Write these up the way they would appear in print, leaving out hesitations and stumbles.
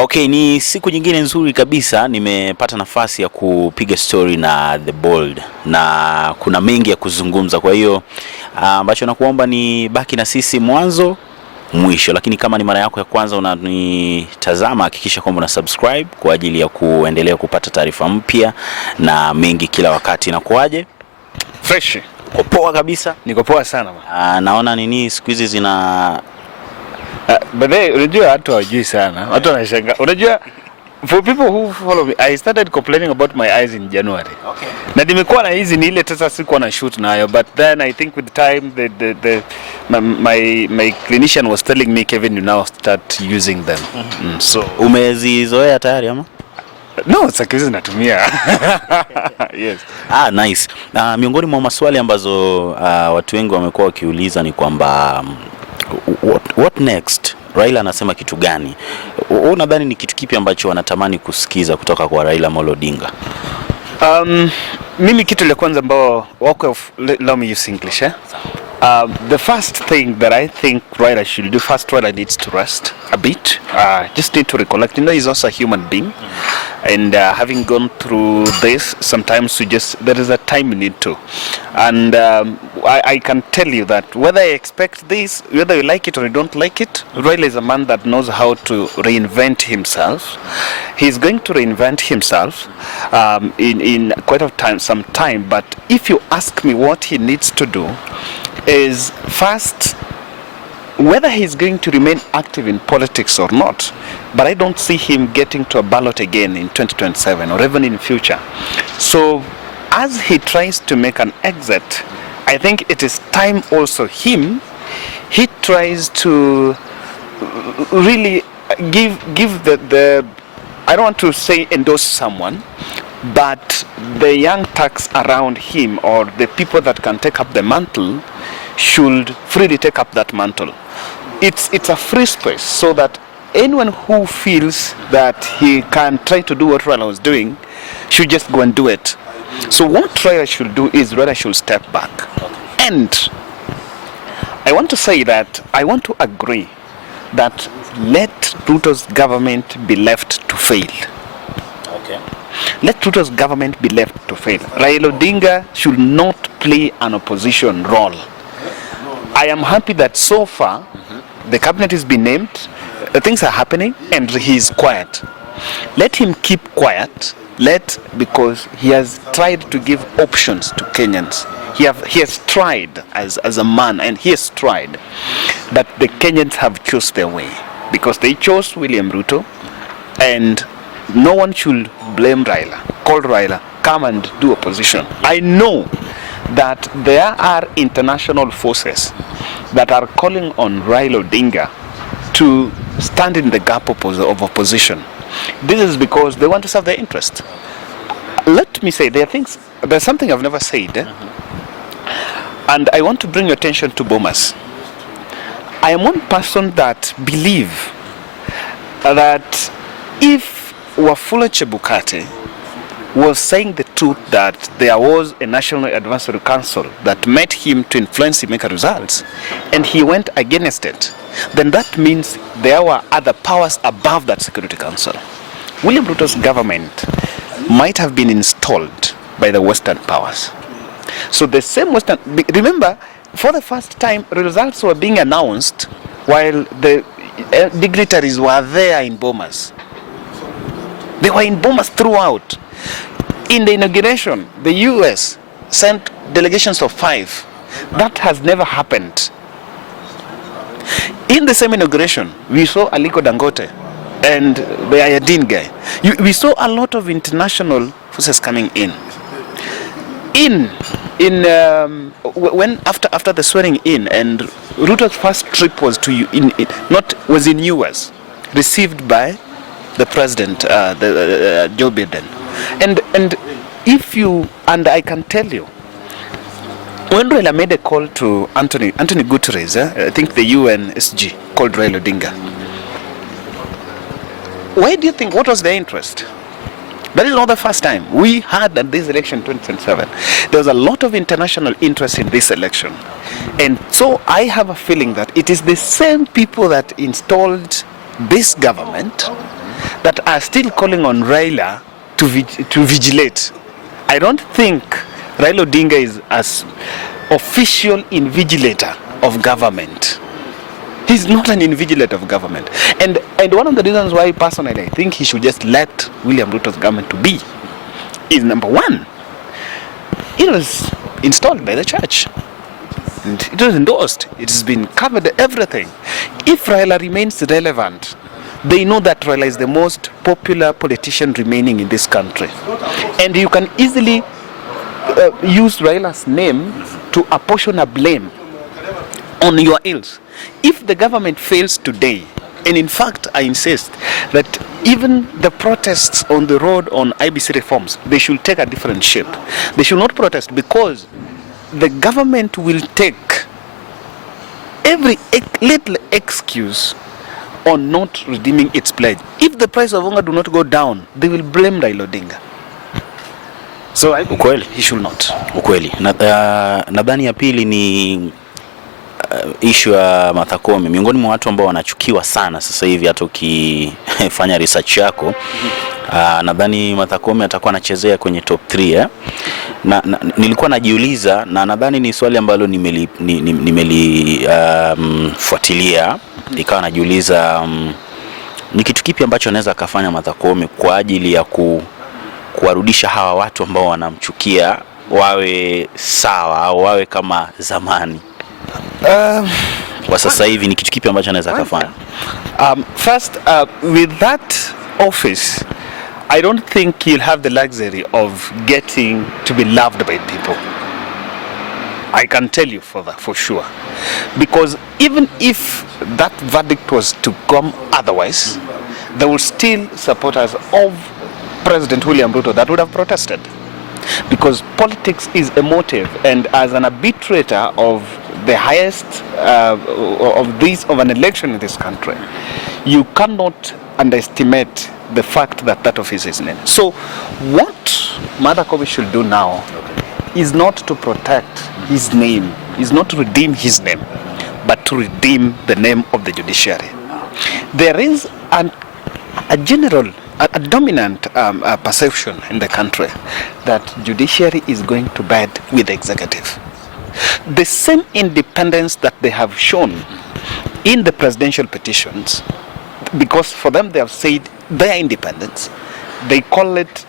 Okay, ni siku nyingine nzuri kabisa, nimepata nafasi ya kupiga story na The Bold na kuna mengi ya kuzungumza. Kwa hiyo ambacho nakuomba ni baki na sisi mwanzo mwisho, lakini kama ni mara yako ya kwanza unanitazama, hakikisha kwamba una subscribe kwa ajili ya kuendelea kupata taarifa mpya na mengi kila wakati. Inakuaje? Fresh. Uko poa kabisa? Niko poa sana. Naona nini siku hizi zina Baadaye unajua watu hawajui sana. Watu wanashangaa. Unajua for people who follow me, I started complaining about my eyes in January. Okay. Na nimekuwa na hizi ni ile sasa sikuwa na shoot nayo, but then I think with time my clinician was telling me, Kevin, you now start using them. So umezizoea tayari ama? No, sasa natumia. Yes. Nice. Miongoni mwa maswali ambazo watu wengi wamekuwa wakiuliza ni kwamba what next? Raila anasema kitu gani? Wewe unadhani ni kitu kipi ambacho wanatamani kusikiza kutoka kwa Raila Odinga? Mimi kitu la kwanza ambao let me use English. The first thing that I think Raila should do, first Raila needs to rest a bit. Just need to recollect. You know, he's also a human being. And having gone through this, sometimes there is a time you need to. And I can tell you that whether I expect this, whether you like it or you don't like it, Raila is a man that knows how to reinvent himself. He's going to reinvent himself in some time. But if you ask me what he needs to do, is first whether he's going to remain active in politics or not. But I don't see him getting to a ballot again in 2027 or even in future. So as he tries to make an exit, I think it is time also he tries to really give the I don't want to say endorse someone, but the young thugs around him or the people that can take up the mantle should freely take up that mantle. It's a free space so that anyone who feels that he can try to do what Raila was doing should just go and do it. So what Raila should do is Raila should step back. And I want to say that I want to agree that let Ruto's government be left to fail. Okay. Let Ruto's government be left to fail. Raila Odinga should not play an opposition role. I am happy that so far the cabinet has been named, things are happening, and he is quiet. Let him keep quiet, because he has tried to give options to Kenyans. He has tried as a man, and he has tried, but the Kenyans have chose their way because they chose William Ruto, and no one should blame Raila. Call Raila, come and do opposition. I know that there are international forces that are calling on Raila Odinga to stand in the gap of opposition. This is because they want to serve their interest. Let me say, there's something I've never said, and I want to bring your attention to Bomas. I am one person that believe that if Wafula Chebukati was saying the truth that there was a National Advisory Council that met him to influence him make results, and he went against it, then that means there were other powers above that Security Council. William Ruto's government might have been installed by the Western powers. So the same Western, remember, for the first time, results were being announced while the dignitaries were there in Bomas. They were in Bomas throughout. In the inauguration, the US sent delegations of 5. That has never happened. In the same inauguration, we saw Aliko Dangote and the Ayadin guy. We saw a lot of international forces coming in. When after the swearing in, and Ruto's first trip was in US, received by the president, Joe Biden. And I can tell you, when Raila made a call to Anthony Guterres, I think the UNSG called Raila Odinga. Why do you think? What was their interest? That is not the first time. We had at this election 2027, there was a lot of international interest in this election. And so I have a feeling that it is the same people that installed this government that are still calling on Raila to vigilate. I don't think Raila Odinga is as official invigilator of government. He's not an invigilator of government. And one of the reasons why personally I think he should just let William Ruto's government to be is, number one, it was installed by the church. And it was endorsed. It has been covered, everything. If Raila remains relevant, they know that Raila is the most popular politician remaining in this country. And you can easily use Raila's name to apportion a blame on your ills. If the government fails today, and in fact I insist that even the protests on the road on IBC reforms, they should take a different shape. They should not protest because the government will take every little excuse on not redeeming its pledge. If the price of unga do not go down, they will blame Raila Odinga. So I Ukweli, he should not. ukweli. Nadhani ya pili ni issue ya Martha Koome. Miongoni mwa watu ambao wanachukiwa sana sasa hivi, hata ukifanya research yako, nadhani Martha Koome atakuwa anachezea kwenye top 3 nilikuwa najiuliza, na nadhani ni swali ambalo nimelifuatilia, ikawa najiuliza ni kitu kipi ambacho anaweza akafanya Martha Koome kwa ajili ya kuwarudisha hawa watu ambao wanamchukia wawe sawa au wawe kama zamani. Kwa sasa hivi ni kitu kipi ambacho anaweza akafanya? First, with that office, I don't think he'll have the luxury of getting to be loved by people. I can tell you for sure. Because even if that verdict was to come otherwise, there will still supporters of President William Ruto that would have protested. Because politics is emotive, and as an arbitrator of the highest of an election in this country, you cannot underestimate the fact that that office is named. So what Martha Koome should do now is not to protect his name, is not to redeem his name, but to redeem the name of the judiciary. There is a general, a dominant perception in the country that judiciary is going to bed with the executive. The same independence that they have shown in the presidential petitions, because for them they have said they are independent, they called it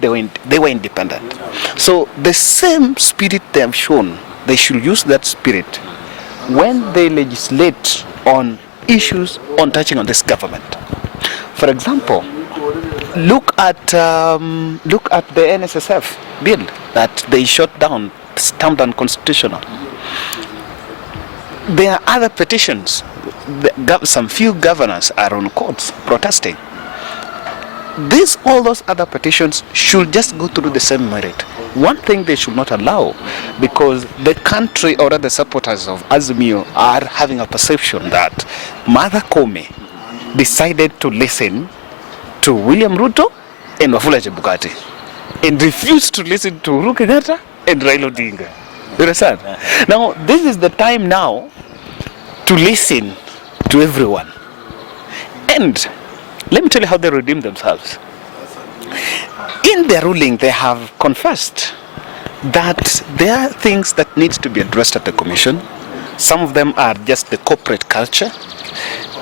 they were independent. So the same spirit they have shown, they should use that spirit when they legislate on issues on touching on this government. For example, look at the NSSF bill that they shot down, stamped unconstitutional. There are other petitions. Some few governors are on courts protesting. All those other petitions should just go through the same merit. One thing they should not allow, because the country or the supporters of Azimio are having a perception that Martha Koome decided to listen to William Ruto and Wafula Chebukati and refused to listen to Uhuru Kenyatta and Raila Odinga. You understand? Now, this is the time now to listen to everyone. And let me tell you how they redeem themselves. In their ruling, they have confessed that there are things that need to be addressed at the commission. Some of them are just the corporate culture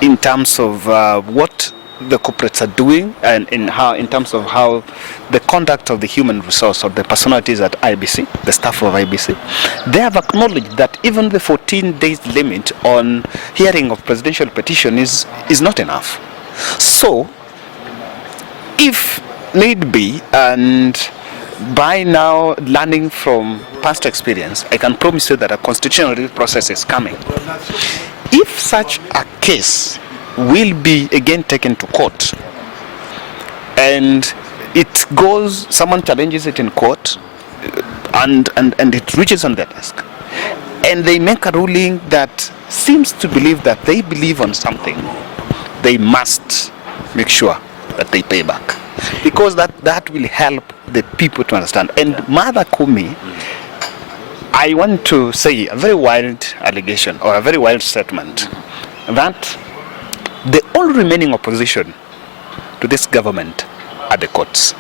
in terms of what the corporates are doing, and in terms of how the conduct of the human resource or the personalities at IBC, the staff of IBC. They have acknowledged that even the 14 days limit on hearing of presidential petition is not enough. So, if need be, and by now learning from past experience, I can promise you that a constitutional review process is coming. If such a case will be again taken to court, and it goes, someone challenges it in court, and it reaches on their desk, and they make a ruling that seems to believe that they believe on something, they must make sure that they pay back, because that will help the people to understand. And Martha Koome, I want to say a very wild allegation or a very wild statement that the only remaining opposition to this government are the courts.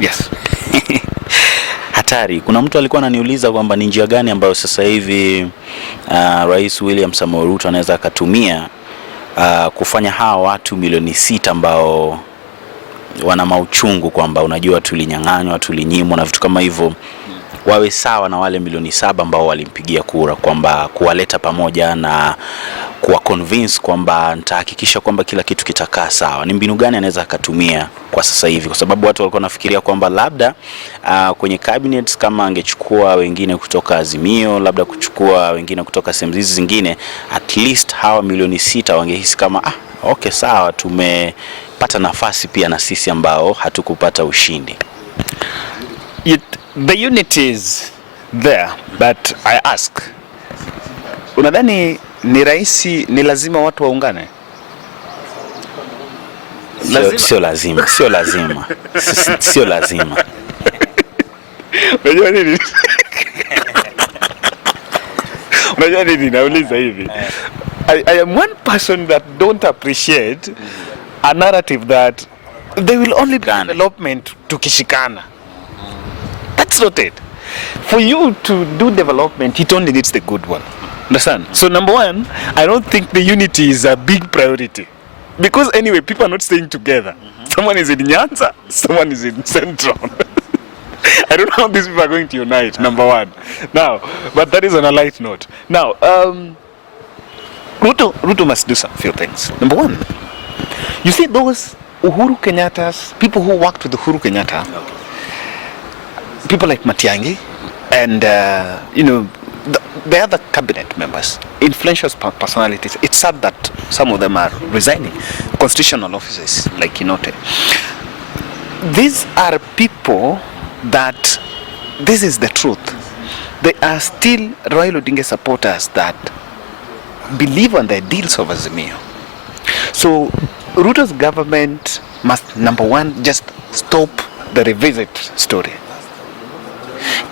Yes. Hatari. Kuna mtu alikuwa ananiuliza kwamba ni njia gani ambayo sasa hivi Rais William Samoei Ruto anaweza akatumia kufanya hawa watu milioni 6 ambao wana mauchungu kwamba unajua tulinyang'anywa, tulinyimwa na vitu kama hivyo, wawe sawa na wale milioni 7 ambao walimpigia kura, kwamba kuwaleta pamoja na kuwa convince kwamba nitahakikisha kwamba kila kitu kitakaa sawa. Ni mbinu gani anaweza akatumia kwa sasa hivi? Kwa sababu watu walikuwa nafikiria kwamba labda kwenye cabinet kama angechukua wengine kutoka Azimio, labda kuchukua wengine kutoka sehemu hizi zingine, at least hawa milioni 6 wangehisi kama okay sawa, tumepata nafasi pia na sisi ambao hatukupata ushindi. The unity is there, but I ask, unadhani ni rahisi, ni lazima watu waungane? Sio lazima. Sio lazima. Unajua nini nauliza hivi? I am one person that don't appreciate a narrative that they will only be development tukishikana. That's not it. For you to do development, it only needs the good one. Understand? So number one, I don't think the unity is a big priority. Because anyway, people are not staying together. Someone is in Nyanza, someone is in Central. I don't know how these people are going to unite, number one. Now, but that is on a light note. Now, Ruto must do some few things. Number one, you see those Uhuru Kenyatta's, people who worked with Uhuru Kenyatta, people like Matiang'i and, the other cabinet members, influential personalities. It's sad that some of them are resigning constitutional offices like yoyote. These are people that, this is the truth, they are still Raila Odinga supporters that believe on the ideals of Azimio. So Ruto's government must, number one, just stop the revisit story.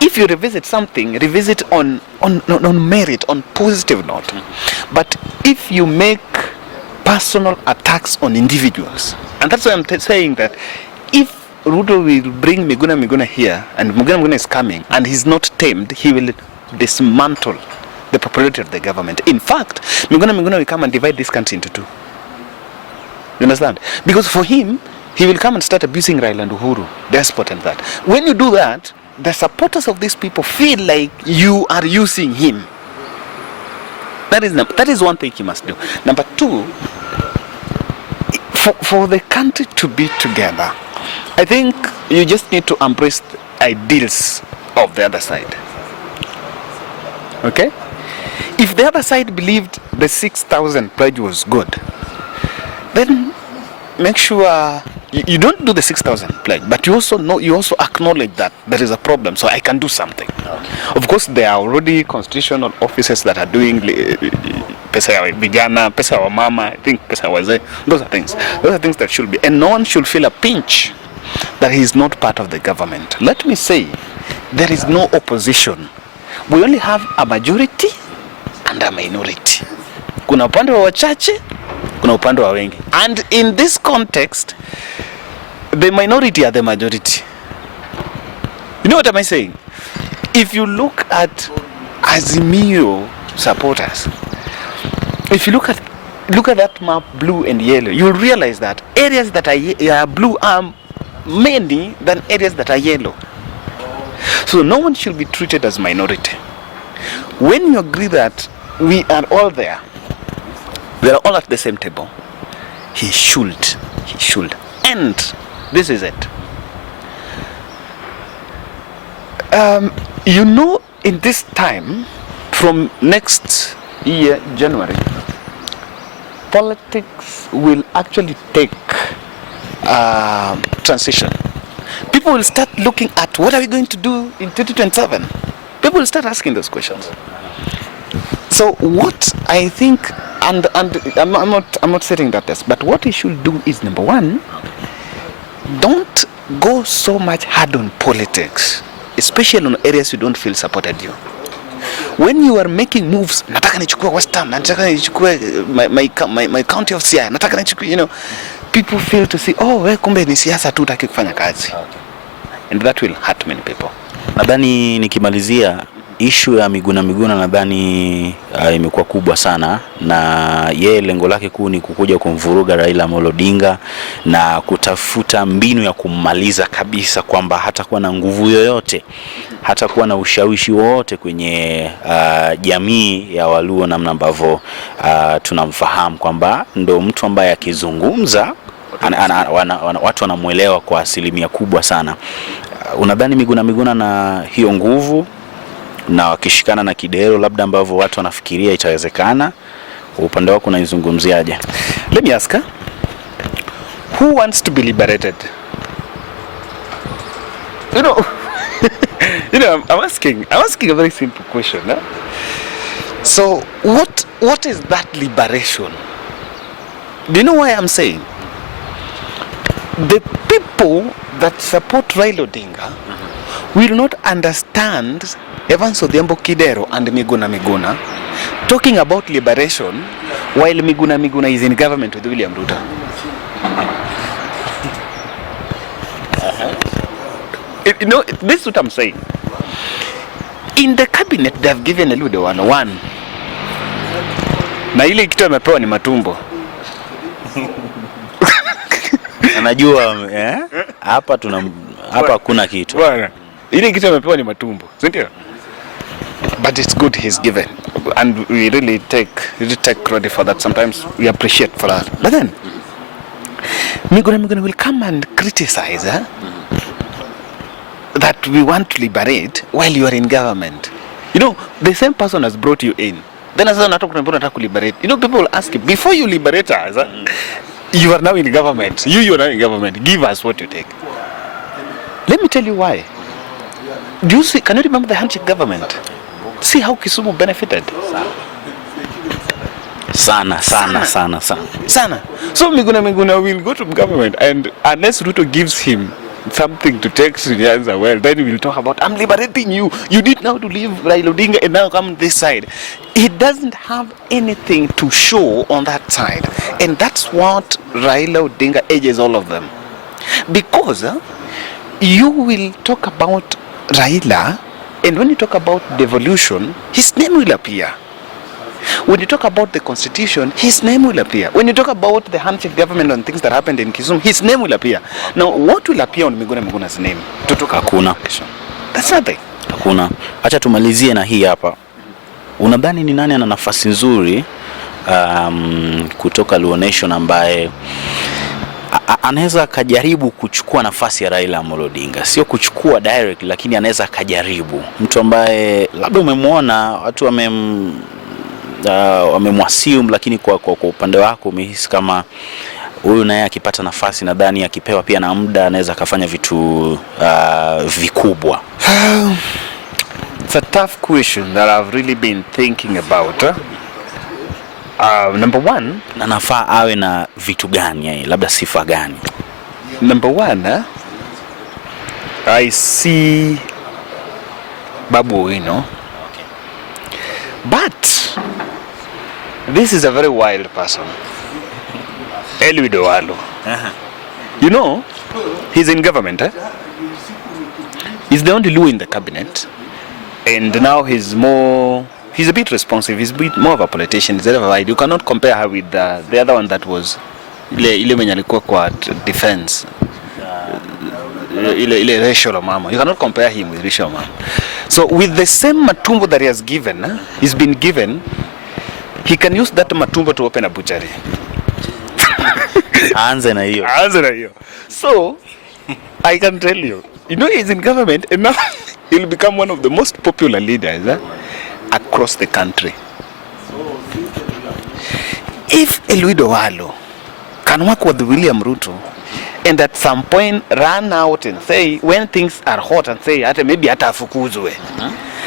If you revisit something, revisit on merit, on positive note. But if you make personal attacks on individuals, and that's why I'm saying that if Ruto will bring Miguna here, and Miguna is coming, and he's not tamed, he will dismantle the popularity of the government. In fact, Miguna will come and divide this country into two. You understand? Because for him, he will come and start abusing Raila and Uhuru, despot and that. When you do that, the supporters of these people feel like you are using him. That is one thing he must do. Number two, for the country to be together, I think you just need to embrace the ideals of the other side. Okay? If the other side believed the 6,000 pledge was good, then make sure you don't do the 6,000 pledge, but you also acknowledge that there is a problem, so I can do something. Okay. Of course, there are already constitutional offices that are doing pesa ya vijana, pesa ya mama, I think pesa ya wazee. Those are things that should be, and no one should feel a pinch that he is not part of the government. Let me say, there is no opposition. We only have a majority and a minority. Kuna upande wa wachache, kuna upande wa wengi. And in this context, the minority are the majority. You know what am I saying? If you look at Azimio supporters, if you look at that map, blue and yellow, you'll realize that areas that are blue are many than areas that are yellow. So no one should be treated as minority. When you agree that we are all there, we are all at the same table, he should. And this is it. In this time, from next year, January, politics will actually take transition. People will start looking at what are we going to do in 2027. People will start asking those questions. So what I think, and I'm not saying that this, but what he should do is, number one, don't go so much hard on politics, especially on areas you don't feel supported you. When you are making moves, nataka nichukue Western, nataka nichukue my county of Siaya, nataka nichukue, people fail to see, oh, we kumbe ni siasa tu utaki kufanya kazi. And that will hurt many people. Nadhani nikimalizia issue ya Miguna nadhani imekuwa kubwa sana, na yeye lengo lake kuu ni kukuja kumvuruga Raila Odinga na kutafuta mbinu ya kummaliza kabisa, kwamba hatakuwa na nguvu yoyote, hatakuwa na ushawishi wowote kwenye jamii ya Waluo, namna ambavyo tunamfahamu kwamba ndo mtu ambaye akizungumza watu wanamuelewa kwa asilimia kubwa sana. Unadhani Miguna na hiyo nguvu, na wakishikana na Kidero labda ambavyo watu wanafikiria itawezekana, upande wako unaizungumziaje? Let me ask her, who wants to be liberated? You know, I'm asking a very simple question. So what is that liberation? Do you know why I'm saying? The people that support Raila Odinga will not understand Evans Odhiambo Kidero and Miguna talking about liberation while Miguna is in government with William Ruto. You know, this is what I'm saying. In the cabinet they have given Eliud one. Na ile kitu amepewa ni matumbo. Anajua hapa kuna kitu. Bwana. Ile kitu amepewa ni matumbo. Sindio? But it's good he's given, and we really take credit for that. Sometimes we appreciate for that. But then Miguna will come and criticize that we want to liberate while you are in government. You know, the same person has brought you in. Then as to liberate. You know, people will ask you, before you liberate us, you are now in government. You are now in government. Give us what you take. Let me tell you why. Do you see? Can you remember the handshake government? See how Kisumu benefited. Sana. So Miguna will go to government, and unless Ruto gives him something to take to the answer, well, then we'll talk about, I'm liberating you. You need now to leave Raila Odinga and now come this side. He doesn't have anything to show on that side. And that's what Raila Odinga edges all of them. Because you will talk about Raila, and when you talk about devolution, his name will appear. When you talk about the constitution, his name will appear. When you talk about the handshake government and things that happened in Kisumu, his name will appear. Now, what will appear on Miguna's name? Hakuna. That's nothing. Hakuna. Acha tumalizie na hii hapa. Unadhani ni nani ana nafasi nzuri kutoka Luo Nation ambaye anaweza kujaribu kuchukua nafasi ya Raila Odinga? Sio kuchukua direct, lakini anaweza kujaribu. Mtu ambaye labda umemwona watu wamemwassume, lakini kwa upande wako umehisi kama huyu naye akipata nafasi, nadhani akipewa pia na muda anaweza kufanya vitu vikubwa. It's a tough question that I've really been thinking about. Number one, na nafaa awe na vitu gani, labda sifa gani? Number one, I see Babu, you know. But this is a very wild person. Eliud Owalo. You know, he's in government. He's the only Luo in the cabinet. And now he's a bit responsive. He's a bit more of a politician. He's you cannot compare her with the other one that was ile mwenye alikuwa kwa defense. Ile Rachel Mama. You cannot compare him with Rachel Mama. So with the same matumbo that he has given, he's been given, he can use that matumbo to open a butchery. Aanze na hiyo. So I can tell you, he's in government, and now he'll become one of the most popular leaders across the country. If Eliud Owalo can work with William Ruto and at some point run out and say, when things are hot, and say maybe atafukuzwe,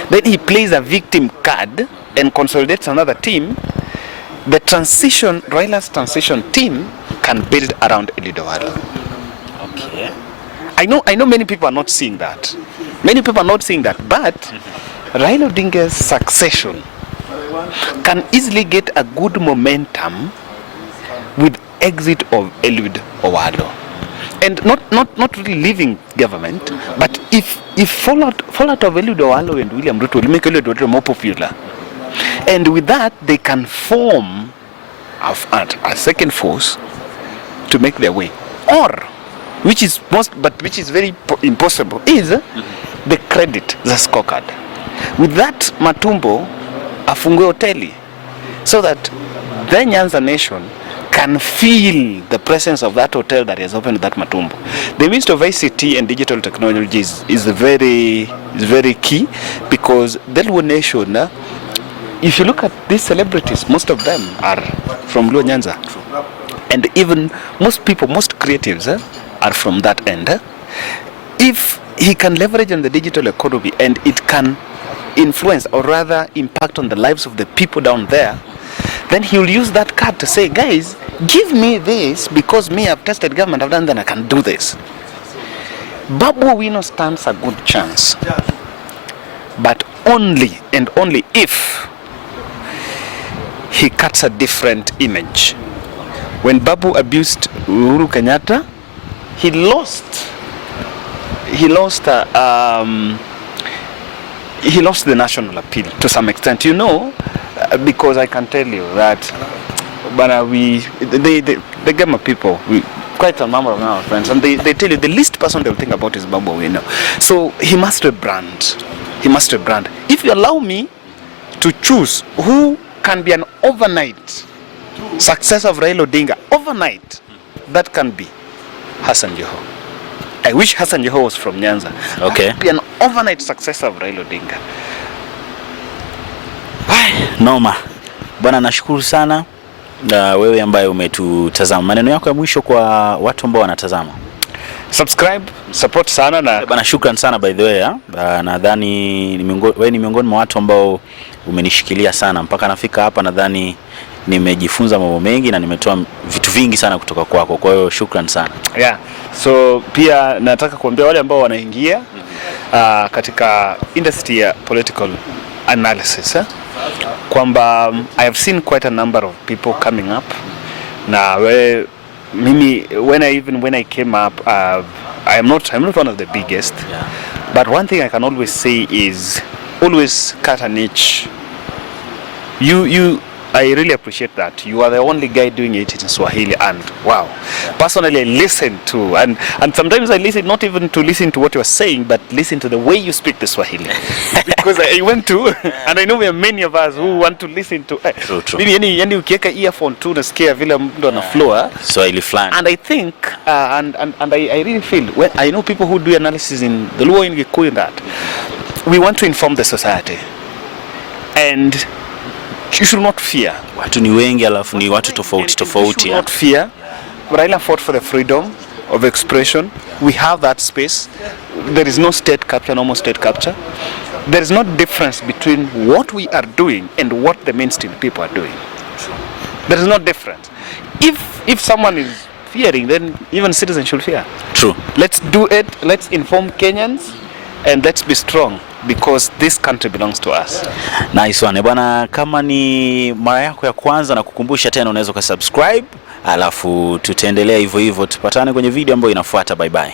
then he plays a victim card and consolidates another team, the Raila's transition team can build around Eliud Owalo. Okay. I know many people are not seeing that. But Raila Odinga's succession can easily get a good momentum with exit of Eliud Owalo. And not really leaving government, but if fallout of Eliud Owalo and William Ruto will make Eliud Owalo more popular. And with that, they can form a second force to make their way. Or, which is very impossible, is the credit, the scorecard. With that, Matumbo afungue hoteli, so that the Nyanza nation can feel the presence of that hotel that has opened that Matumbo. The Ministry of ICT and Digital Technologies is very key, because the Luo nation, if you look at these celebrities, most of them are from Luo Nyanza. And even most creatives are from that end. If he can leverage on the digital economy and it can influence, or rather impact on the lives of the people down there, then he will use that card to say, guys, give me this, because me, I've tested government, I've done, then I can do this. Babu Owino stands a good chance, but only and only if he cuts a different image. When Babu abused Uhuru Kenyatta, he lost the national appeal to some extent, because I can tell you that the Gama people, quite a number of our friends, and they tell you the least person they'll think about is Babu Owino. So he must rebrand. If you allow me to choose who can be an overnight success of Raila Odinga, overnight, that can be Hassan Joho. I wish Hassan Joho was from Nyanza. Okay. That would be an overnight success of Raila Odinga. Noma. Bwana, nashukuru sana na wewe ambaye umetutazama. Maneno yako ya mwisho kwa watu ambao wanatazama. Subscribe, support sana na bwana, shukran sana by the way. Nadhani wewe ni miongoni mwa watu ambao umenishikilia sana mpaka nafika hapa. Nadhani nimejifunza mambo mengi na nimetoa vitu vingi sana kutoka kwako. Kwa hiyo shukran sana. Yeah. So pia nataka kuambia wale ambao wanaingia katika industry ya political analysis kwamba I have seen quite a number of people coming up. Na when I came up, I'm not one of the biggest. Yeah. But one thing I can always say is always cut a niche. I really appreciate that. You are the only guy doing it in Swahili, and wow. Personally, I listen to, and sometimes I listen not even to listen to what you are saying, but listen to the way you speak the Swahili. Because I went to, and I know there are many of us who want to listen to. True. Yani ukiweka earphone tu nasikia vile mtu ana flow. Swahili flani. And I think, and I really feel, when I know people who do analysis in the Luo in Gikuyu, that we want to inform the society, and you should not fear. Watu ni wengi alafu ni watu tofauti. You should not fear. Raila fought for the freedom of expression. We have that space. There is no state capture, no more state capture. There is no difference between what we are doing and what the mainstream people are doing. There is no difference. If someone is fearing, then even citizens should fear. True. Let's do it. Let's inform Kenyans, and let's be strong, because this country belongs to us. Nice one. Bwana, kama ni mara yako ya kwanza na kukumbusha tena, unaweza kusubscribe, alafu tutaendelea hivyo hivyo, tupatane kwenye video ambayo inafuata. Bye bye.